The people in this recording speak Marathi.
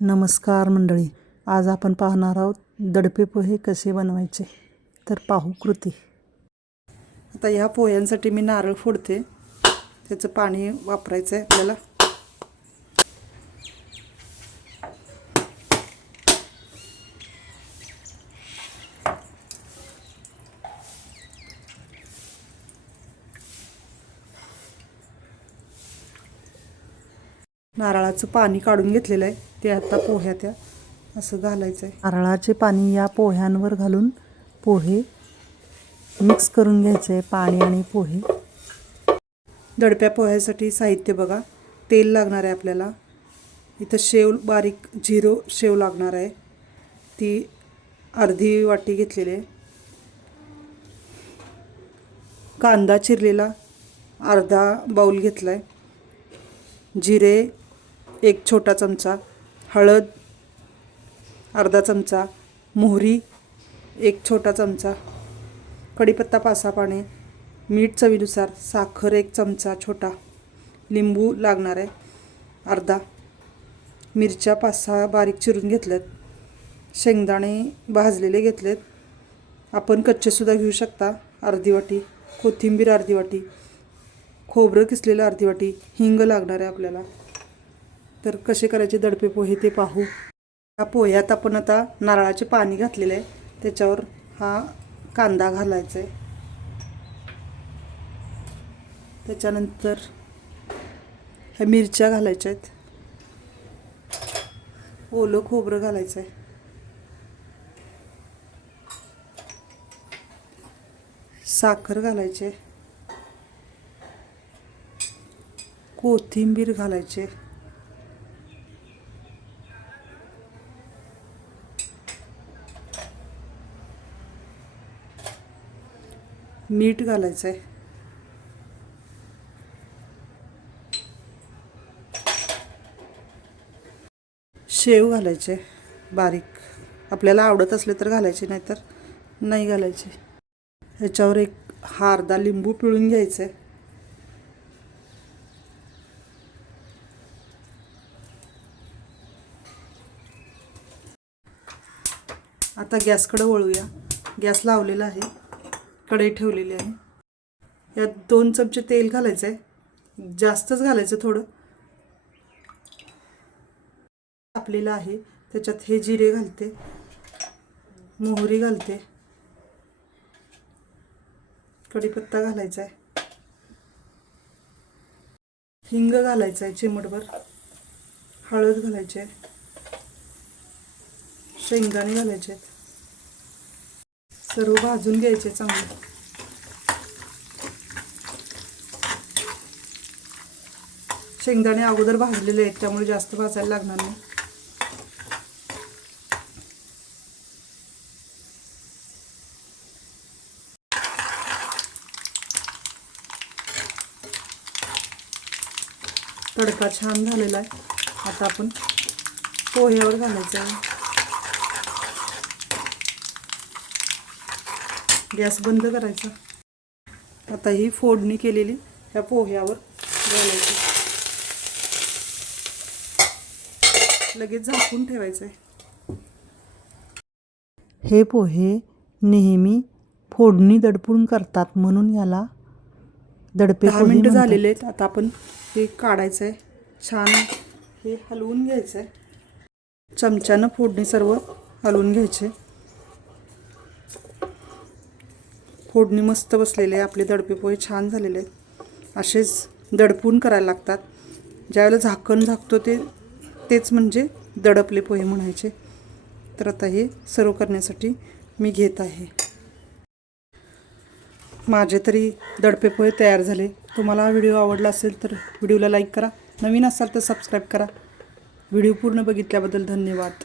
नमस्कार मंडळी आज आपण पाहणार आहोत दडपे पोहे कसे बनवायचे. तर पाहू कृती. आता ह्या पोह्यांसाठी मी नारळ फोडते. त्याचं पाणी वापरायचं आहे आपल्याला. नारळाचं पाणी काढून घेतलेलं आहे. ते आता पोह्या त्या असं घालायचं आहे नारळाचे पाणी या पोह्यांवर घालून पोहे मिक्स करून घ्यायचे आहे पाणी आणि पोहे. दडप्या पोह्यासाठी साहित्य बघा. तेल लागणार आहे आपल्याला. इथं शेव बारीक झिरो शेव लागणार आहे. ती अर्धी वाटी घेतलेली आहे. कांदा चिरलेला अर्धा बाऊल घेतला आहे जिरे एक छोटा चमचा. हळद अर्धा चमचा मोहरी एक छोटा चमचा कढीपत्ता पासा पाने मीठ चवीनुसार साखर एक चमचा छोटा लिंबू लागणार आहे अर्धा. मिरच्या पाच सहा बारीक चिरून घेतल्यात. शेंगदाणे भाजलेले घेतलेत. आपण कच्चेसुद्धा घेऊ शकता. अर्धी वाटी. कोथिंबीर अर्धी वाटी. खोबरं किसलेलं अर्धी वाटी. हिंग लागणार आहे आपल्याला. तर कसे करायचे दडपे पोहे ते पाहू. या पोह्यात आपण आता नारळाचे पाणी घातलेलं आहे. त्याच्यावर हा कांदा घालायचा आहे. त्याच्यानंतर ह्या मिरच्या घालायच्या आहेत. ओलं खोबरं घालायचं आहे. साखर घालायचे कोथिंबीर घालायचे मीठ घालायचं आहे शेव घालायचे बारीक. आपल्याला आवडत असले तर घालायचे नाहीतर नाही घालायचे. ह्याच्यावर एक हा अर्धा लिंबू पिळून घ्यायचं. आहे आता गॅसकडे वळूया. गॅस लावलेला आहे. कढई ठेवलेली आहे. यात दोन चमचे तेल घालायचं आहे जास्तच घालायचं थोडं. तापलेलं आहे. त्याच्यात हे जिरे घालते. मोहरी घालते. कढीपत्ता घालायचा आहे हिंग घालायचं आहे चिमटभर. हळद घालायची आहे शेंगदाणे घालायचे आहेत सर्व भाजून घ्यायचे चांगले. शेंगदाणे अगोदर भाजलेले आहेत त्यामुळे जास्त भाजायला लागणार नाही. तडका छान झालेला आहे. आता आपण पोह्यावर घालायचं आहे. गॅस बंद करायचा. आता ही फोडणी केलेली ह्या पोह्यावर घालायची. लगेच झाकून ठेवायचं आहे हे पोहे नेहमी फोडणी दडपून करतात म्हणून याला दडपे दहा मिनटं झालेले आहेत. आता आपण हे काढायचं आहे छान हे हलवून घ्यायचं आहे चमच्यानं फोडणी सर्व हलवून घ्यायचे. फोडणी मस्त बसलेली आहे. आपले दडपे पोहे छान झालेले आहेत. असेच दडपून करायला लागतात. ज्यावेळेला झाकण झाकतो ते तेच म्हणजे दडपले पोहे म्हणायचे. तर आता हे सर्व करण्यासाठी मी घेत आहे. माझे तरी दडपे पोहे तयार झाले. तुम्हाला व्हिडिओ आवडला असेल तर व्हिडिओला लाईक करा. नवीन असाल तर सबस्क्राईब करा. व्हिडिओ पूर्ण बघितल्याबद्दल धन्यवाद.